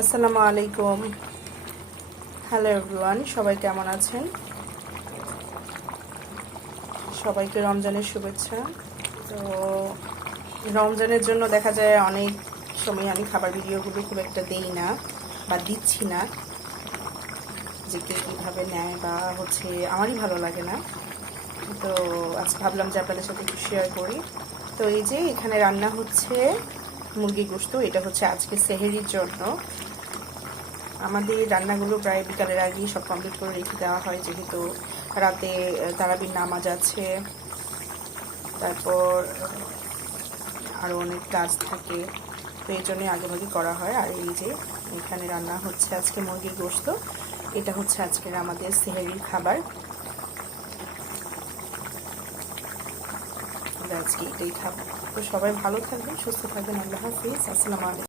আসসালামু আলাইকুম। Hello everyone, সবাই কেমন আছেন? সবাইকে রমজানের শুভেচ্ছা। তো রমজানের জন্য দেখা যায় অনেক সময় আমি খাবার ভিডিওগুলো খুব একটা দেই না বা দিচ্ছি না, যে কে কীভাবে নেয় বা আমারই ভালো লাগে না। তো আজ ভাবলাম যে আপনাদের সাথে একটু শেয়ার করি। তো এই যে এখানে রান্না হচ্ছে মুরগি গোশত, এটা হচ্ছে আজকে সেহরির জন্য। আমাদের রান্নাগুলো প্রায় বিকালের আগেই সব কমপ্লিট করে রেখে দেওয়া হয়, যেহেতু রাতে তারাবির নামাজ আছে, তারপর আরও অনেক কাজ থাকে, তো এই জন্যই আগেভাগে করা হয়। আর এই যে এখানে রান্না হচ্ছে আজকে মুরগির গোশত, এটা হচ্ছে আজকের আমাদের সেহরির খাবার। আজকে এটাই খাবো। তো সবাই ভালো থাকবেন, সুস্থ থাকবেন। আল্লাহ হাফিজ। আসসালামু আলাইকুম।